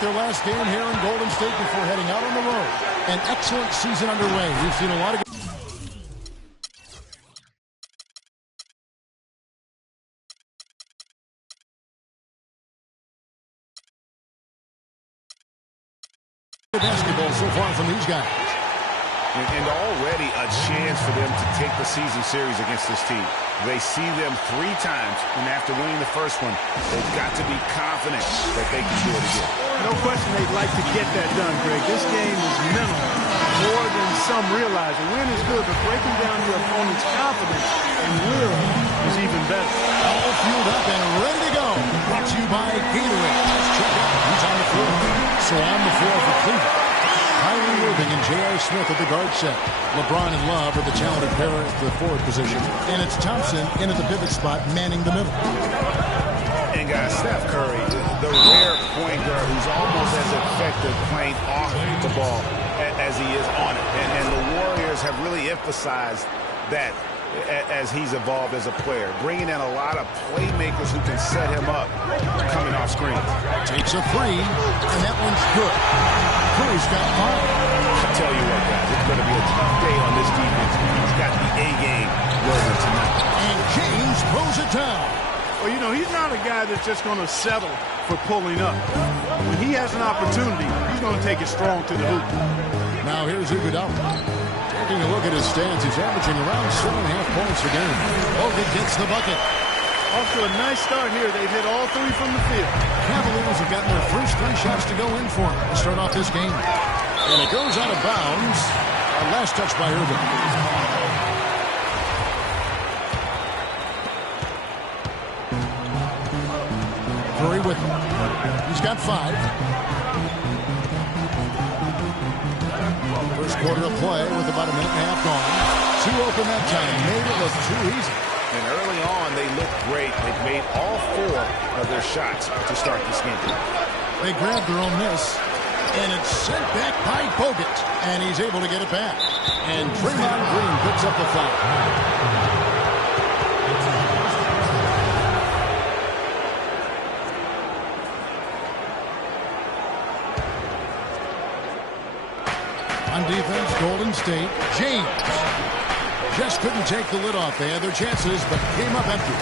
their last game here in Golden State before heading out on the road. An excellent season underway. We've seen a lot of basketball so far from these guys. And already a chance for them to take the season series against this team. They see them 3 times, and after winning the first one, they've got to be confident that they can do it again. No question they'd like to get that done, Greg. This game is mental more than some realize. A win is good, but breaking down your opponent's confidence and will is even better. All fueled up and ready to go. Brought to you by Gatorade. Let's check out who's on the floor. So on the floor for Cleveland, Kyrie Irving and J.R. Smith at the guard set. LeBron and Love are the talented pair at the forward position. And it's Thompson in at the pivot spot, manning the middle. And guys, Steph Curry, the rare point guard who's almost as effective playing off the ball as he is on it. And the Warriors have really emphasized that as he's evolved as a player, bringing in a lot of playmakers who can set him up coming off screen. Takes a 3, and that one's good. Curry's got 5. I tell you what, guys, it's going to be a tough day on this defense. He's got the A-game rolling tonight. And James throws it down. Well, you know, he's not a guy that's just going to settle for pulling up. When he has an opportunity, he's going to take it strong to the hoop. Now here's Iguodala. Taking a look at his stats, he's averaging around 7.5 points a game. Bogut gets the bucket. Off to a nice start here. They've hit all 3 from the field. Cavaliers have gotten their first 3 shots to go in for them to start off this game. And it goes out of bounds. Last touch by Irving. Curry with him. He's got 5. First quarter of play with about a minute and a half gone. 2 open that time. Made it look too easy. And early on, they looked great. They've made all 4 of their shots to start this game. They grabbed their own miss. And it's sent back by Bogut. And he's able to get it back. And Draymond Green picks up the foul. On defense, Golden State, James. Just couldn't take the lid off. They had their chances, but came up empty.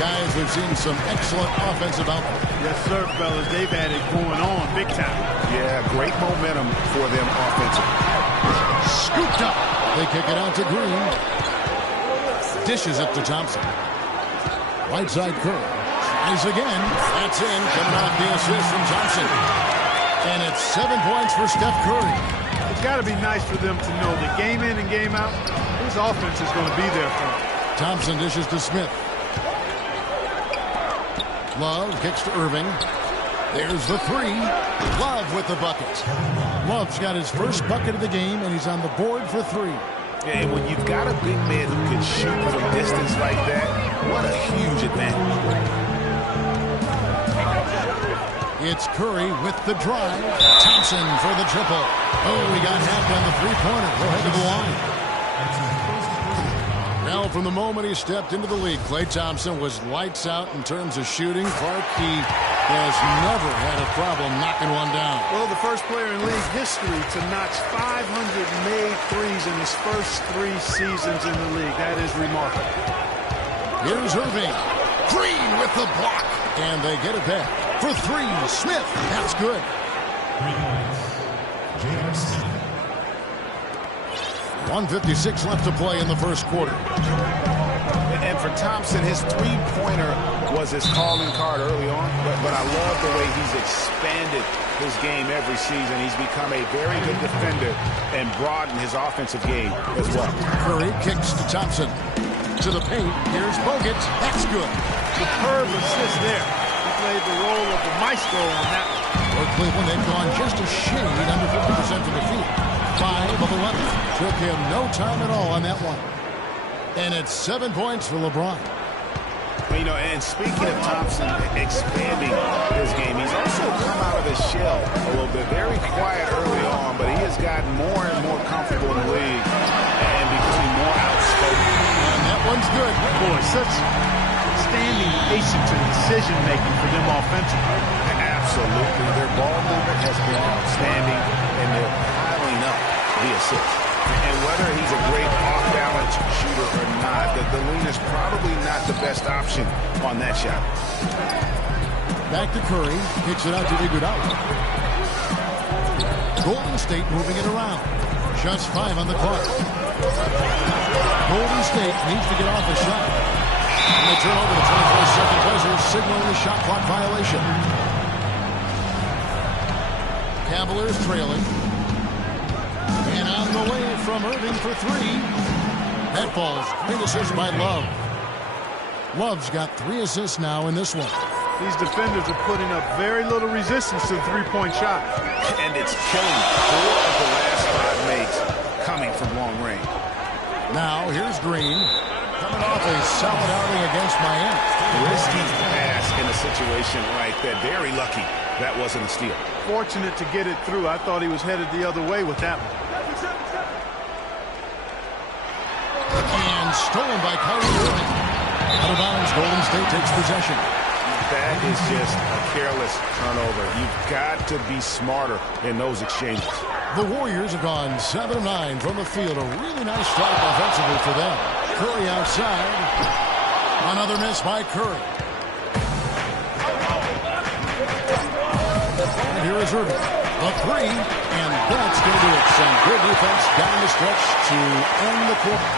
Guys, we've seen some excellent offensive output. Yes, sir, fellas. They've had it going on big time. Yeah, great momentum for them offensively. Scooped up. They kick it out to Green. Dishes it to Thompson. Right side Curry. Tries again. That's in. Coming off the assist from Thompson. And it's 7 points for Steph Curry. It's got to be nice for them to know that game in and game out, his offense is going to be there for him. Thompson dishes to Smith. Love kicks to Irving. There's the 3. Love with the bucket. Love's got his first bucket of the game, and he's on the board for 3. And when you've got a big man who can shoot from distance like that, what a huge advantage. It's Curry with the drive. Thompson for the triple. Oh, he got half on the 3-pointer. He'll head to the line. Now, from the moment he stepped into the league, Klay Thompson was lights out in terms of shooting. Clark, he has never had a problem knocking one down. Well, the first player in league history to notch 500 made threes in his first 3 seasons in the league. That is remarkable. Here's Irving. Green with the block. And they get it back. For 3, Smith. That's good. 1:56 left to play in the first quarter. And for Thompson, his 3-pointer was his calling card early on. But I love the way he's expanded his game every season. He's become a very good defender and broadened his offensive game as well. Curry kicks to Thompson. To the paint. Here's Bogut. That's good. Superb assist there. Played the role of the maestro on that one. For Cleveland, they've gone just a shade under 50% from the field. 5 of 11. Took him no time at all on that one. And it's 7 points for LeBron. You know, and speaking of Thompson expanding his game, he's also come out of his shell a little bit. Very quiet early on, but he has gotten more and more comfortable in the league and becoming more outspoken. And that one's good. Boy, such standing patience and decision-making for them offensively. Absolutely. Their ball movement has been outstanding, and they're piling up the assists. And whether he's a great off-balance shooter or not, the lean is probably not the best option on that shot. Back to Curry. Kicks it out to Iguodala. Golden State moving it around. Just 5 on the clock. Golden State needs to get off a shot. And they turn over the 24-second buzzer, signaling the shot clock violation. Cavaliers trailing. And on the way from Irving for 3. That falls. Great assist by Love. Love's got 3 assists now in this one. These defenders are putting up very little resistance to the three-point shot. And it's killing 4 of the last 5 makes coming from long range. Now, here's Green. Coming off a solid outing against Miami. Risky pass in a situation like that. Very lucky that wasn't a steal. Fortunate to get it through. I thought he was headed the other way with that one. And stolen by Kyrie Irving. Out of bounds, Golden State takes possession. That is just a careless turnover. You've got to be smarter in those exchanges. The Warriors have gone 7 of 9 from the field. A really nice start offensively for them. Curry outside. Another miss by Curry. And here is Irving. A 3, and that's going to do it. Some good defense down the stretch to end the quarter.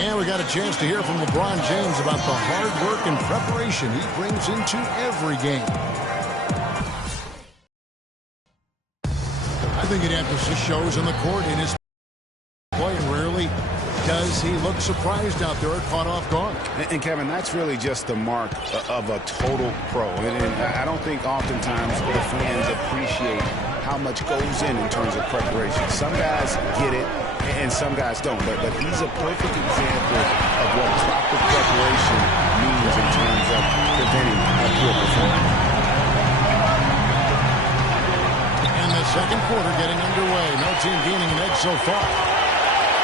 And we got a chance to hear from LeBron James about the hard work and preparation he brings into every game. I think the emphasis shows on the court in his play, and rarely does he look surprised out there or caught off guard. And Kevin, that's really just the mark of a total pro. And I don't think oftentimes the fans appreciate how much goes in terms of preparation. Some guys get it, and some guys don't. But he's a perfect example of what proper preparation means in terms of preventing a poor performance. And the second quarter getting underway. No team gaining an edge so far.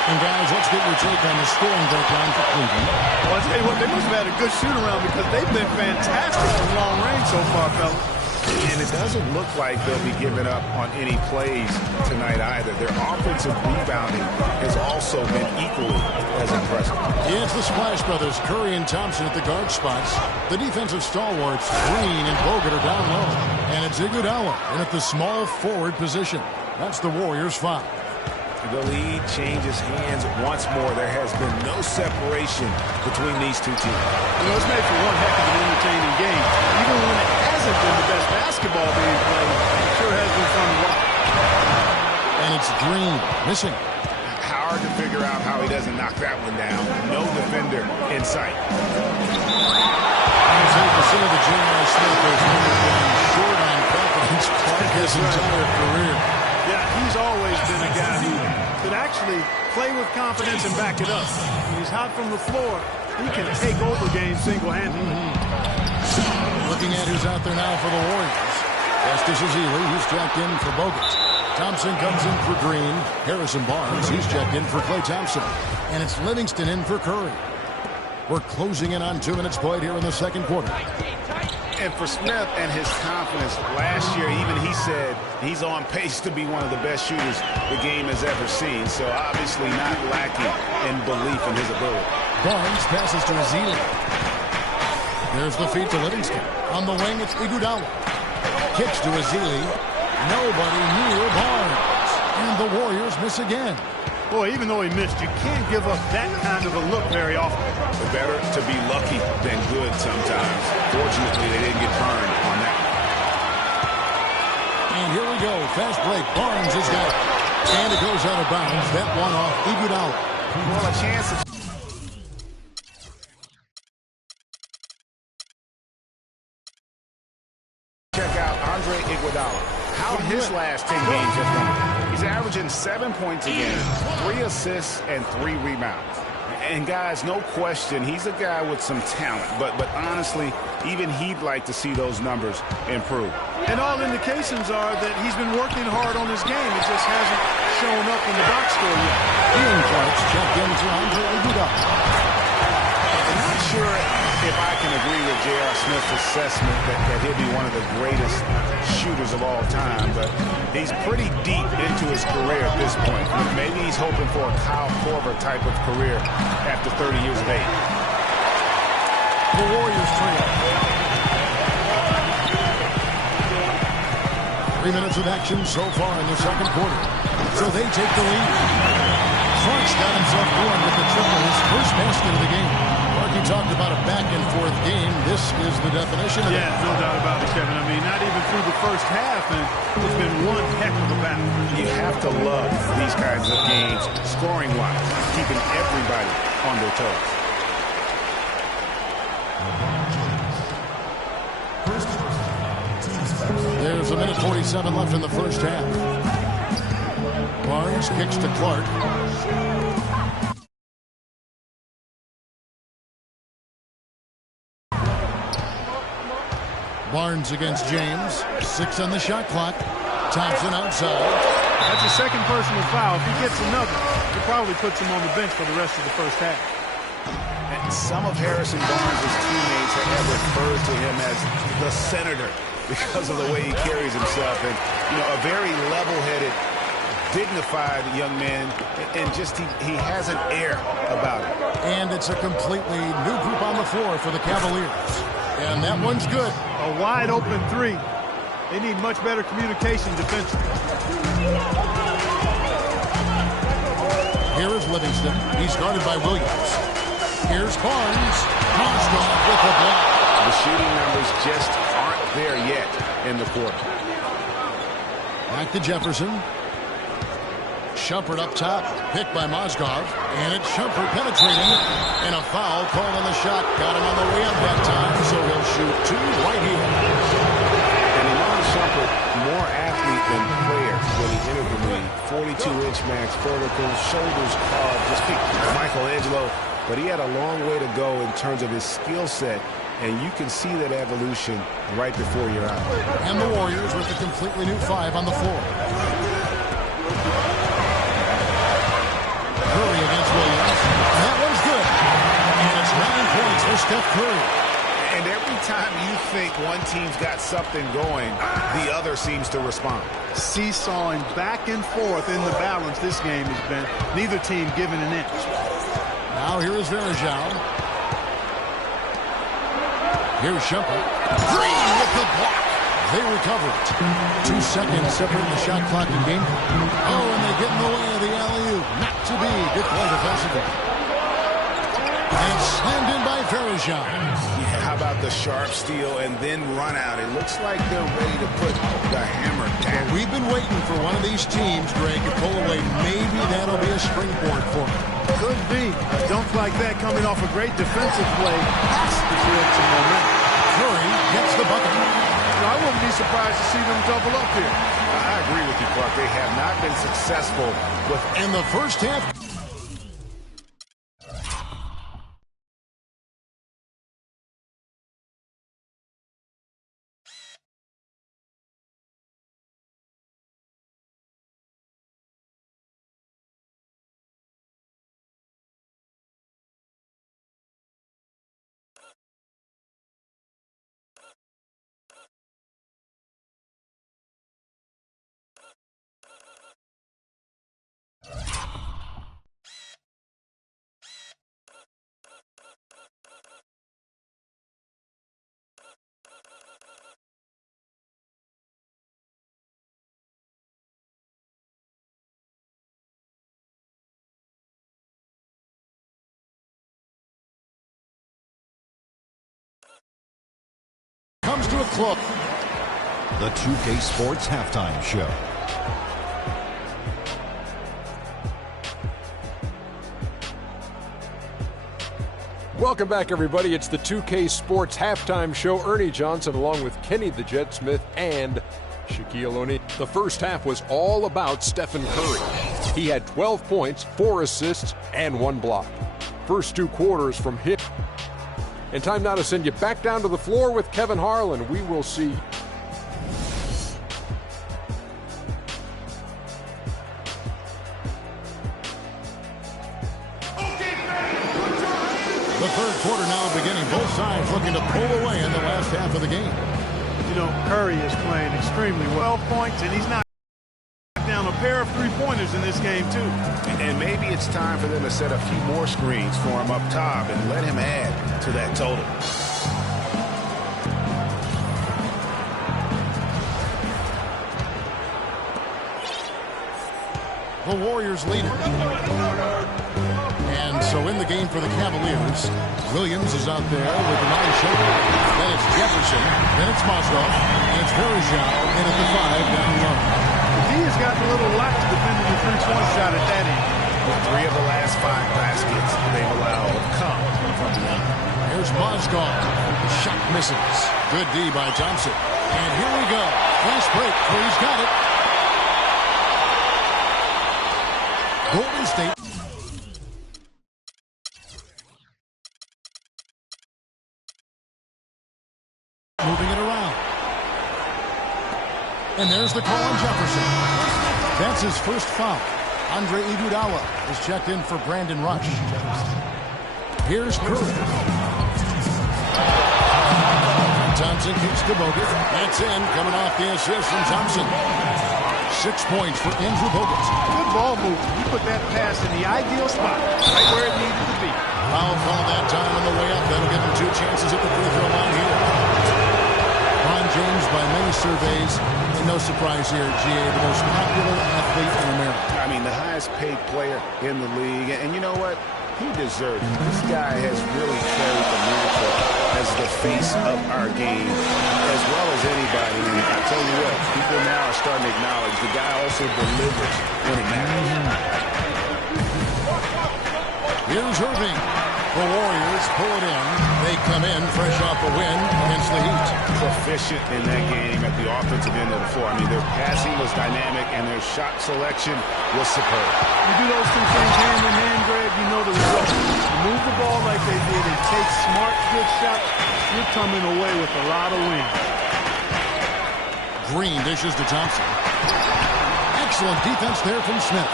And guys, let's get your take on the scoring breakdown for Cleveland. Well, I'll tell you what, they must have had a good shoot-around because they've been fantastic from long range so far, fellas. And it doesn't look like they'll be giving up on any plays tonight either. Their offensive rebounding has also been equally as impressive. Yeah, it's the Splash Brothers, Curry and Thompson at the guard spots. The defensive stalwarts, Green and Bogut, are down low. And it's Iguodala in at the small forward position. That's the Warriors' 5. The lead changes hands once more. There has been no separation between these two teams. You know, it's made for one heck of an entertaining game. Even when it hasn't been the best basketball being played, it sure has been fun to watch. And it's Green missing. Hard to figure out how he doesn't knock that one down. No defender in sight. As you can see, the J.R. Smith has been short on confidence his entire career. Yeah, he's always been a guy who could actually play with confidence and back it up. When he's hot from the floor, he can take over games single-handedly. Looking at who's out there now for the Warriors. Estes Ezeli, who's checked in for Bogut. Thompson comes in for Green. Harrison Barnes, he's checked in for Klay Thompson. And it's Livingston in for Curry. We're closing in on 2 minutes played here in the second quarter. And for Smith and his confidence, last year even he said he's on pace to be one of the best shooters the game has ever seen. So obviously not lacking in belief in his ability. Barnes passes to Ezeli. There's the feed to Livingston. On the wing, it's Iguodala. Kicks to Ezeli. Nobody near Barnes. And the Warriors miss again. Boy, even though he missed, you can't give up that kind of a look very often. But better to be lucky than good sometimes. Fortunately, they didn't get burned on that. And here we go. Fast break. Barnes has got it. And it goes out of bounds. That one off Iguodala. Well, a chance to check out Andre Iguodala. How his last 10 games have gone. He's averaging 7 points a game, 3 assists, and 3 rebounds. And guys, no question, he's a guy with some talent. But honestly, even he'd like to see those numbers improve. And all indications are that he's been working hard on his game. It just hasn't shown up in the box score yet. Ian Clark's checked in for Andre Iguodala. And Not sure if I can agree with J.R. Smith's assessment that he'll be one of the greatest shooters of all time, but he's pretty deep into his career at this point. Maybe he's hoping for a Kyle Korver type of career after 30 years of age. The Warriors trail. 3 minutes of action so far in the second quarter. So they take the lead. Clark's got himself going with the triple, his first basket of the game. Clark, you talked about a back-and-forth game. This is the definition of it. Yeah, no doubt about it, Kevin. I mean, not even through the first half, and it's been one heck of a battle. You have to love these kinds of games, scoring-wise, keeping everybody on their toes. There's a minute 47 left in the first half. Barnes kicks to Clark. Barnes against James. 6 on the shot clock. Thompson outside. That's a second personal foul. If he gets another, he probably puts him on the bench for the rest of the first half. And some of Harrison Barnes' teammates have referred to him as the senator because of the way he carries himself. And, you know, a very level-headed, dignified young man, and just he has an air about him. And it's a completely new group on the floor for the Cavaliers. And that one's good. A wide open three. They need much better communication defensively. Here is Livingston. He's guarded by Williams. Here's Barnes. Mozgov with the block. The shooting numbers just aren't there yet in the quarter. Back to Jefferson. Shumpert up top, picked by Mozgov, and it's Shumpert penetrating, and a foul called on the shot. Got him on the way up that time, so he'll shoot 2 right here. And Iman Shumpert, more athlete than player when he entered the league. 42-inch max vertical, shoulders carved, just like Michelangelo, but he had a long way to go in terms of his skill set, and you can see that evolution right before your eyes. And the Warriors with a completely new 5 on the floor. Curry against Williams. That one's good. And it's 9 points for Steph Curry. And every time you think one team's got something going, the other seems to respond. Seesawing back and forth in the balance this game has been. Neither team giving an inch. Now here is Verajao. Here's Shumpert. Green with the block. They recover it. 2 seconds separating the shot clock and game. Oh, and they get in the way of the alley-oop. Not to be. Good play defensively. And slammed in by Verajao. Yeah, how about the sharp steal and then run out? It looks like they're ready to put the hammer down. We've been waiting for one of these teams, Greg, to pull away. Maybe that'll be a springboard for them. Could be. A dunk like that coming off a great defensive play has to build some momentum. Curry gets the bucket. I wouldn't be surprised to see them double up here. I agree with you, Clark. They have not been successful with in the first half. Comes to a close. The 2K Sports Halftime Show. Welcome back, everybody. It's the 2K Sports Halftime Show. Ernie Johnson along with Kenny the Jet Smith and Shaquille O'Neal. The first half was all about Stephen Curry. He had 12 points, 4 assists, and 1 block. First 2 quarters from him. And time now to send you back down to the floor with Kevin Harlan. We will see. The third quarter now beginning. Both sides looking to pull away in the last half of the game. You know, Curry is playing extremely well. 12 points, and he's not down a pair of three-pointers in this game, too. And maybe it's time for them to set a few more screens for him up top and let him add to that total. The Warriors lead it. And so in the game for the Cavaliers, Williams is out there with the right shoulder. Then it's Jefferson. Then it's Mozgov. And it's Varejao in at the 5 down low. He has gotten a little lax defending the three-point shot at that end. With 3 of the last 5 baskets they've allowed have come from the line. Here's Mozgov. The shot misses. Good D by Thompson. And here we go. Fast break. Curry's got it. Golden State. Moving it around. And there's the call on Jefferson. That's his first foul. Andre Iguodala is checked in for Brandon Rush. Here's Curry. Thompson kicks to Bogut. That's in, coming off the assist from Thompson. 6 points for Andrew Bogut. Good ball movement. He put that pass in the ideal spot, right where it needed to be. Foul call that time on the way up. That'll give him 2 chances at the free throw line here. LeBron James, by many surveys, and no surprise here, GA, the most popular athlete in America. I mean, the highest paid player in the league. And you know what? He deserves it. This guy has really carried the mantle as the face of our game as well as anybody. And I tell you what, people now are starting to acknowledge the guy also delivers when it matters. Here's Irving. The Warriors pull it in. They come in fresh off a win against the Heat. Proficient in that game at the offensive end of the floor. I mean, their passing was dynamic and their shot selection was superb. You do those two things hand in hand, Greg, you know the result. You move the ball like they did and take smart, good shots, you're coming away with a lot of wins. Green dishes to Thompson. Excellent defense there from Smith.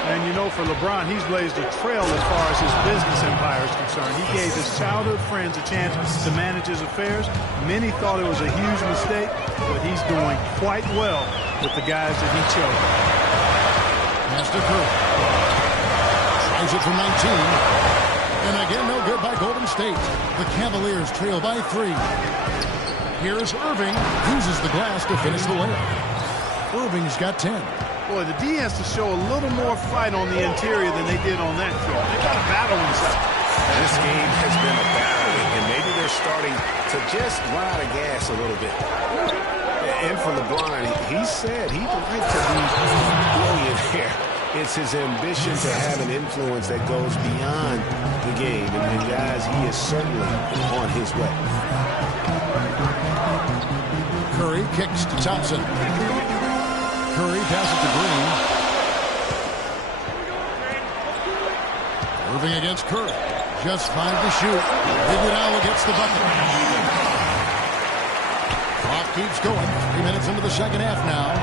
And you know, for LeBron, he's blazed a trail as far as his business empire is concerned. He gave his childhood friends a chance to manage his affairs. Many thought it was a huge mistake, but he's doing quite well with the guys that he chose. Pass to Curry. Tries it from 19. And again, no good by Golden State. The Cavaliers trail by 3. Here's Irving. Uses the glass to finish the layup. Irving's got 10. Boy, the D has to show a little more fight on the interior than they did on that trip. They've got to battle inside. This game has been a battle, and maybe they're starting to just run out of gas a little bit. And for LeBron, he said he'd like to be a billionaire. It's his ambition to have an influence that goes beyond the game. And guys, he is certainly on his way. Curry kicks to Thompson. Curry passes to Green. Irving against Curry. Just 5 to shoot. Iguodala gets the bucket. Clock keeps going. 3 minutes into the second half now.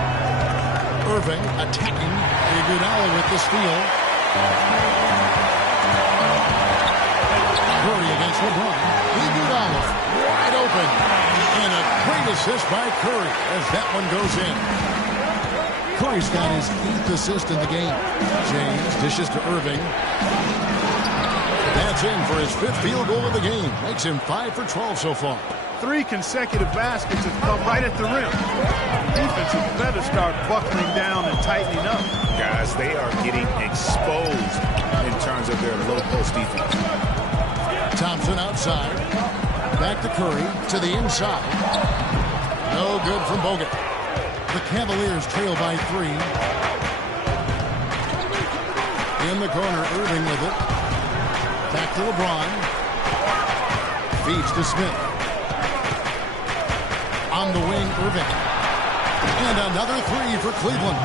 Irving attacking. Iguodala with the steal. Curry against LeBron. Iguodala wide open. And a great assist by Curry as that one goes in. Curry's got his 8th assist in the game. James dishes to Irving. That's in for his 5th field goal of the game. Makes him 5 for 12 so far. 3 consecutive baskets have come right at the rim. The defense had better start buckling down and tightening up. Guys, they are getting exposed in terms of their low post defense. Thompson outside. Back to Curry to the inside. No good from Bogut. The Cavaliers trail by 3. In the corner, Irving with it. Back to LeBron. Feeds to Smith. On the wing, Irving. And another 3 for Cleveland.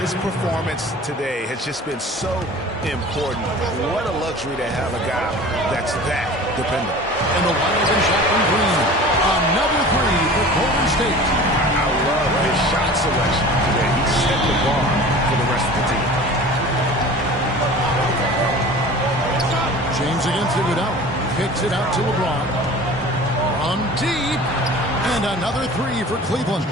His performance today has just been so important. What a luxury to have a guy that's that dependable. And the wide open shot from Green. Another 3 for Golden State. I love his shot selection today. He set the bar for the rest of the team. James against Iguodala. Kicks it out to LeBron. From deep. And another three for Cleveland.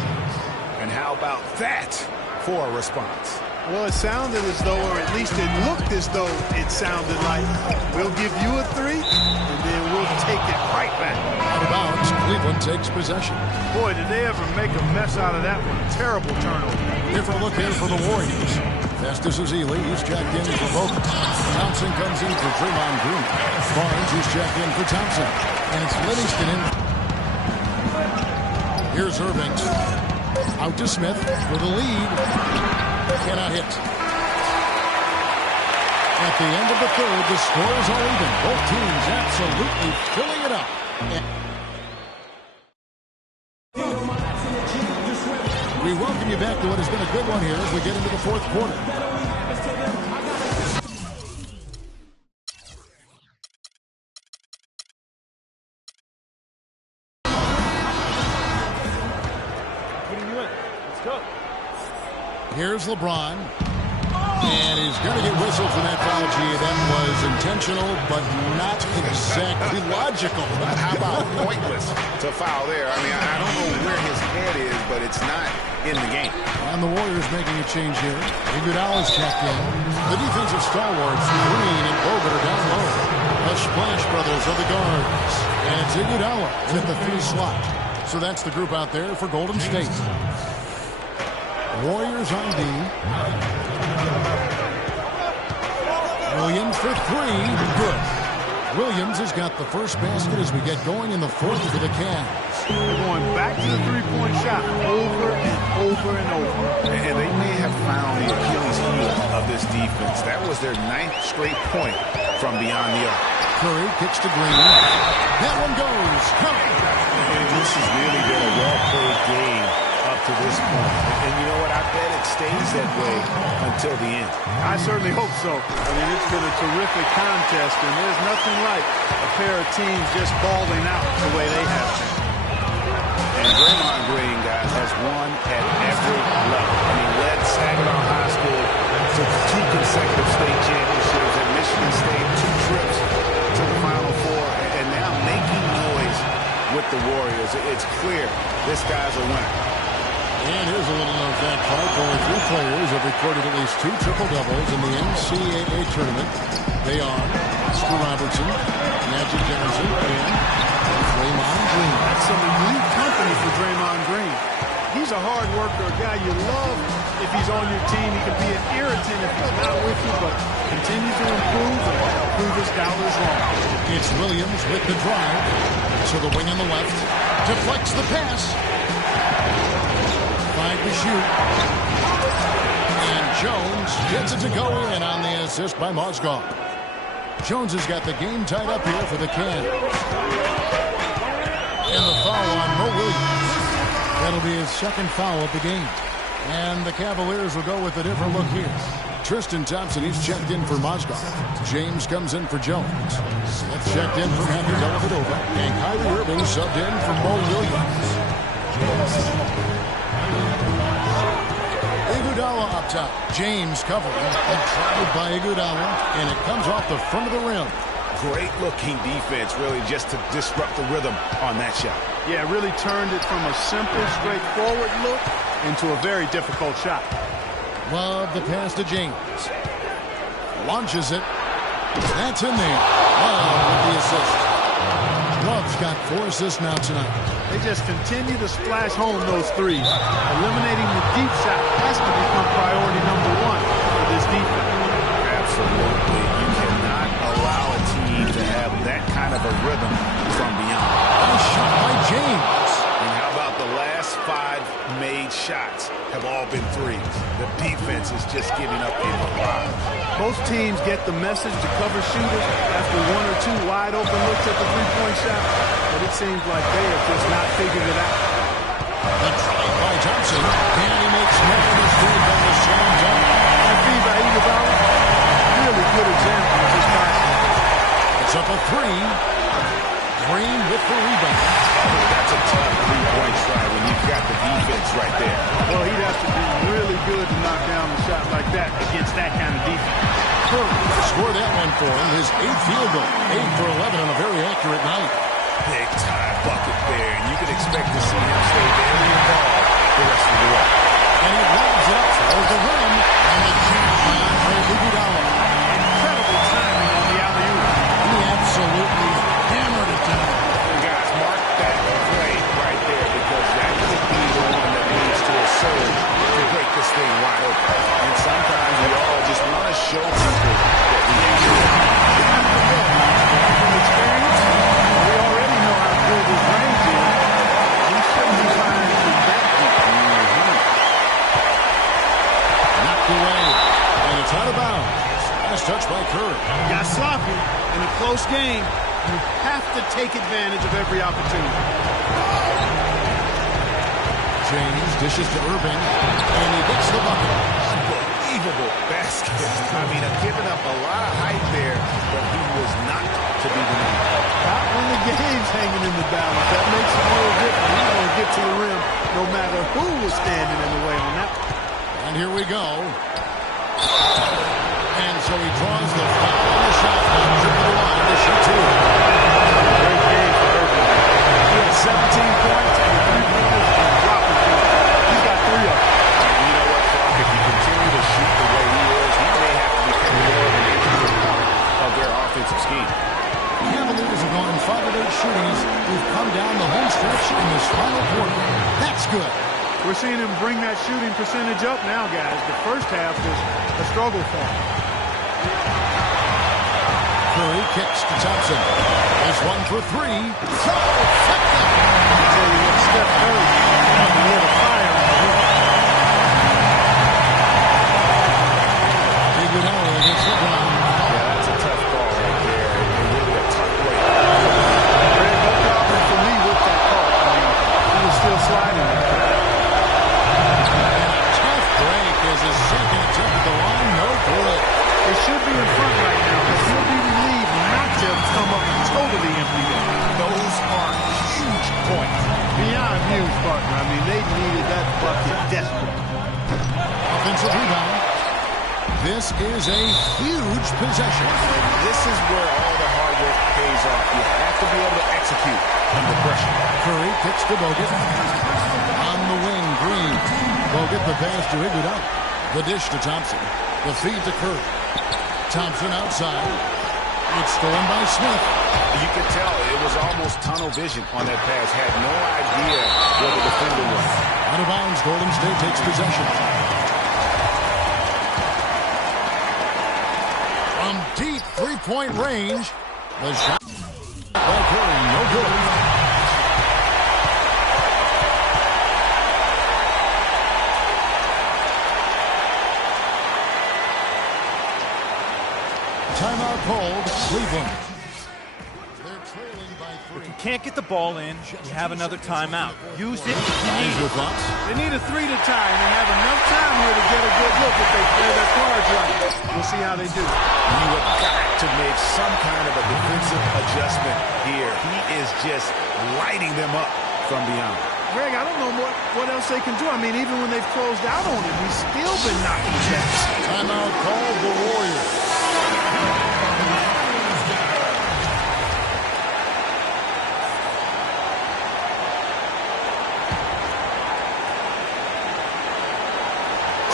And how about that for a response? Well, it sounded as though, or at least it looked as though it sounded like, we'll give you a three, and then we'll take it right back. Out of bounds, Cleveland takes possession. Boy, did they ever make a mess out of that one. Terrible turnover. Different look here for the Warriors. Festus Ezeli, he's checked in for Bogut. Thompson comes in for Draymond Green. Barnes, he's checked in for Thompson. And it's Livingston in. Here's Irving. Out to Smith for the lead. Cannot hit. At the end of the third, the score is all even. Both teams absolutely filling it up. We welcome you back to what has been a good one here as we get into the fourth quarter. Here's LeBron. And he's going to get whistled for that foul, G. That was intentional, but not exactly logical. How about pointless to foul there? I mean, I don't know where his head is, but it's not in the game. And the Warriors making a change here. Iguodala's checked in. The defensive stalwarts, Green and Bogut, are down low. The Splash Brothers are the guards. And it's Iguodala in at the 3 slot. So that's the group out there for Golden State. Warriors on D. Williams for 3. Good. Williams has got the first basket as we get going in the fourth for the Cavs. Going back to the three-point shot over and over and over. And they may have found the Achilles heel of this defense. That was their 9th straight point from beyond the arc. Curry kicks to Green. That one goes. And this has really been a well-played game up to this point. And you know what? I bet it stays that way until the end. I certainly hope so. I mean, it's been a terrific contest, and there's nothing like a pair of teams just balling out the way they have been. And Draymond Green, guys, has won at every level. I mean, led Saginaw High School to 2 consecutive state championships at Michigan State, 2 trips to the Final Four, and now making noise with the Warriors. It's clear this guy's a winner. And here's a little known fact, Clark. Only 3 players have recorded at least 2 triple-doubles in the NCAA tournament. They are Oscar Robertson, Magic Johnson, and Draymond Green. That's some elite company for Draymond Green. He's a hard worker, a guy you love if he's on your team. He can be an irritant if he's not with you, but continue to improve and prove his doubters wrong. It's Williams with the drive to the wing on the left. Deflects the pass. 5 to shoot. And Jones gets it to go in on the assist by Mozgov. Jones has got the game tied up here for the Cavs. And the foul on Mo Williams. That'll be his 2nd foul of the game. And the Cavaliers will go with a different look here. Tristan Thompson, he's checked in for Mozgov. James comes in for Jones. Smith checked in for Matthew Dellavedova. And Kyrie Irving subbed in for Mo Williams. Iguodala up top. James covering. And tried by Iguodala. And it comes off the front of the rim. Great looking defense, really, just to disrupt the rhythm on that shot. Yeah, really turned it from a simple, straightforward look into a very difficult shot. Love the pass to James. Launches it. That's in there. Love with the assist. Love's got 4 assists now tonight. They just continue to splash home those threes. Eliminating the deep shot has to become priority number 1 for this defense. Absolutely. You cannot allow a team to have that kind of a rhythm from beyond. Nice shot by James. And how about the last 5 made shots have all been threes? The defense is just giving up a barrage. Most teams get the message to cover shooters after 1 or 2 wide open looks at the three-point shot, but it seems like they have just not figured it out. The try by Johnson. And he makes no mistake on the slam dunk. That feed by Iguodala, really good example of his passing. It's up a 3. Green with the rebound. That's a tough 3-point try when you've got the defense right there. Well, he'd have to be really good to knock down a shot like that against that kind of defense. Curry scored that one for him. His 8th field goal. 8 for 11 on a very accurate night. Big time bucket there, and you can expect to see him stay very involved the rest of the way. And he lobs it up toward the rim, and the count by Iguodala. Incredible timing on the alley-oop. He absolutely hammered it down. And guys, mark that play right there, because that could be the one that leads to a surge to break this thing wide open. And sometimes we all just want to show people that we actually have to go. From experience, we already know how good his range is. We shouldn't be firing from that deep. Knocked away, and it's out of bounds. Last touch by Curry. Got sloppy in a close game. You have to take advantage of every opportunity. James dishes to Irving, and he gets the bucket. Unbelievable basket. I mean, I've given up a lot of height there, but he was not to be denied. Not when the game's hanging in the balance. That makes it a little different. He's going to get to the rim no matter who was standing in the way on that. And here we go. And so he draws the foul on the shot clock. Trip to the line to shoot two. Great game for Irving. He had 17 points and 3 pointers and dropping points. He's got 3 of them. And you know what, Clark? If you continue to shoot the way he is, he may have to become more of an integral part of their offensive scheme. The Cavaliers have gone 5 of 8 shootings. We've come down the home stretch in this final quarter. That's good. We're seeing him bring that shooting percentage up now, guys. The first half was a struggle for him. Curry kicks to Thompson. There's one for 3. So effective. I'll tell you what, Steph Curry lit a fire on the rim. Iguodala against LeBron. Yeah, that's a tough call right there, and really a tough break. Greg, no problem for me with that call. I mean, he was still sliding there. And a tough break as his second attempt at the line. No good. They should be in front right now, but he'll be relieved not to come up totally empty. Those are huge points. Beyond huge, partner. I mean, they needed that bucket desperate. Offensive rebound. This is a huge possession. This is where all the hard work pays off. You have to be able to execute under pressure. Curry kicks to Bogut. On the wing, Green. Bogut the pass to Iguodala. The dish to Thompson. The feed to Curry. Thompson outside. It's stolen by Smith. You could tell it was almost tunnel vision on that pass. Had no idea where the defender was. Out of bounds, Golden State takes possession. From deep three-point range, the shot by Curry, no good. Timeout called, Cleveland. They're trailing by 3. If you can't get the ball in, you have another timeout. Use it if you need Your it. thoughts? They need a 3 to tie, and they have enough time here to get a good look if they play their cards right. We'll see how they do. You have got to make some kind of a defensive adjustment here. He is just lighting them up from beyond. Greg, I don't know what else they can do. I mean, even when they've closed out on him, he's still been knocking shots. Timeout called, the Warriors.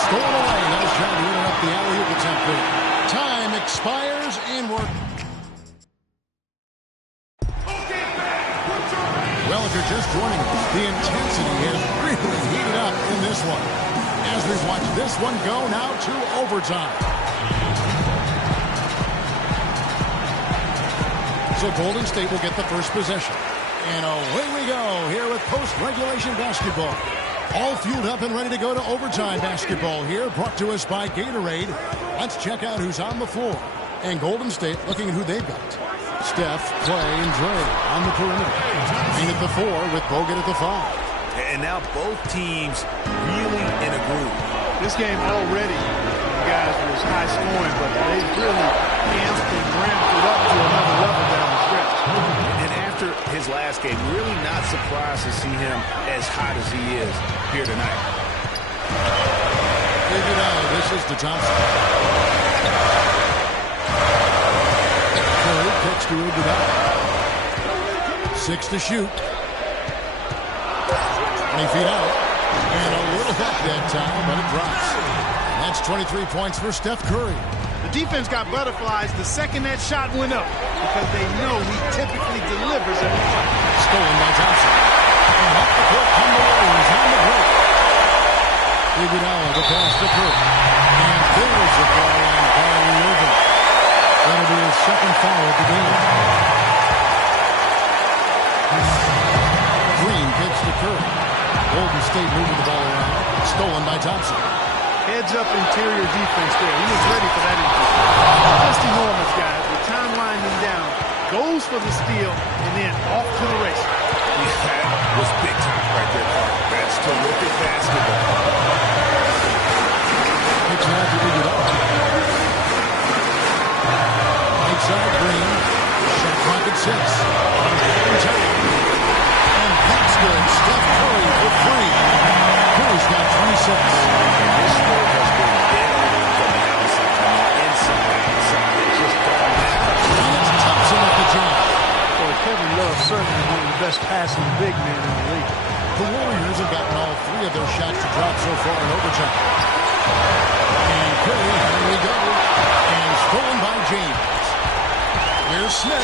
Stolen away. Nice job hitting up the alley-oop attempt there. Time expires and we're... Well, if you're just joining us, the intensity has really heated up in this one. As we've watched this one go now to overtime. So Golden State will get the first possession. And away we go here with post-regulation basketball. All fueled up and ready to go to overtime basketball here, brought to us by Gatorade. Let's check out who's on the floor. And Golden State looking at who they've got. Steph, Clay, and Dre on the perimeter. Green at the 4 with Bogut at the 5. And now both teams really in a groove. This game already, guys, was high scoring, but they really amped and ramped it up to another level down the stretch. And after his last game, really not surprised to see him as hot as he is here tonight. Figured out. This is to Thompson. Curry kicks to Iguodala. 6 to shoot. 20 feet out. And a little help that time, but it drops. And that's 23 points for Steph Curry. The defense got butterflies the second that shot went up because they know he typically delivers every fight. Stolen by Johnson. And up the court come the Warriors on the break. Iguodala the pass to Curry. And there's a foul on Kyrie Irving. That'll be his second foul of the game. Green gets to Curry. Golden State moving the ball around. Stolen by Thompson. Heads-up interior defense there. He was ready for that injury. Just enormous, guys. With time winding down, goes for the steal, and then off to the race. That was big time right there, Clark. That's terrific basketball. It's out to Iguodala. Right side, Green. Shot clock at 6. And that's good. Steph Curry for 3. Curry's got 26. This score has been dead on from the outside. Inside, it just don't matter. And it's Thompson at the jump. Boy, Kevin Love certainly one of the best passing big men in the league. The Warriors have gotten all 3 of their shots to drop so far in overtime. And Curry, here we go. And stolen by James. Here's Smith.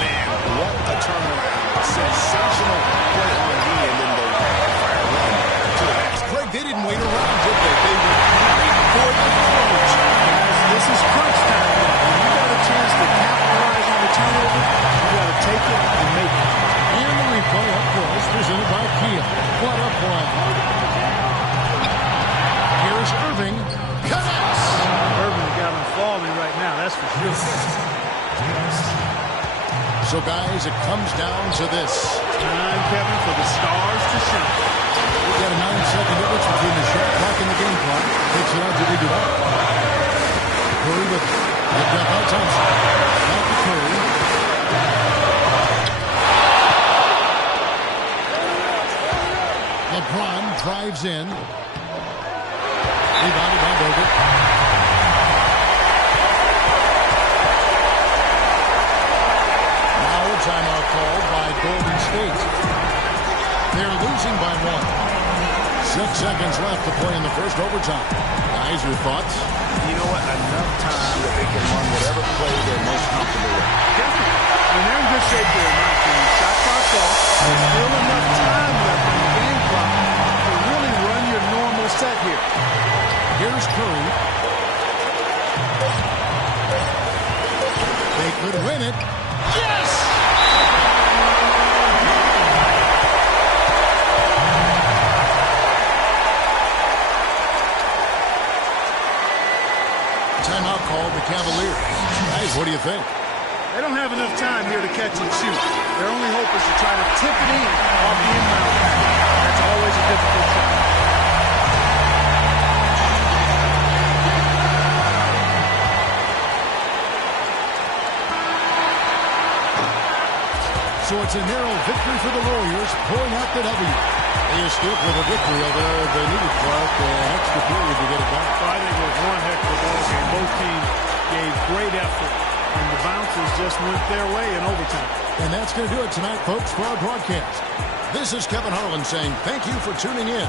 Man, what a turnaround. Sensational play on D, and then the fire run to the basket. Craig, they didn't wait around, did they? They were right for the crunch. This is crunch time now. When you got a chance to capitalize on the turnover, you got to take it and make it. And the replay up close, presented by Kia. What a play. Here's Irving. Connects. Irving got him falling right now, that's for sure. So, guys, it comes down to this. Time, Kevin, for the stars to shine. We've got a 9-second difference between the shot clock and the game clock. Takes it out to Iguodala. Curry with it. Picked up by Thompson. Back to Curry. LeBron drives in. Rebounded by Bogut. Now a timeout called by Golden State. They're losing by 1. 6 seconds left to play in the first overtime. Guys, your thoughts? You know what? Enough time that they can run whatever play they're most comfortable with. Definitely. And they're in good shape there, in my opinion. Shot clock's off. There's still enough time left in the game clock to really run your normal set here. Here's Curry. They could win it. Yes! Timeout called the Cavaliers. Guys, what do you think? They don't have enough time here to catch and shoot. Their only hope is to try to tip it in off the inbound pass. That's always a difficult shot. So it's a narrow victory for the Warriors, pulling out the W. They escaped with a victory, although they needed Clark an extra period to get it back. I think it was one heck of a ball game. Both teams gave great effort, and the bounces just went their way in overtime. And that's going to do it tonight, folks, for our broadcast. This is Kevin Harlan saying thank you for tuning in.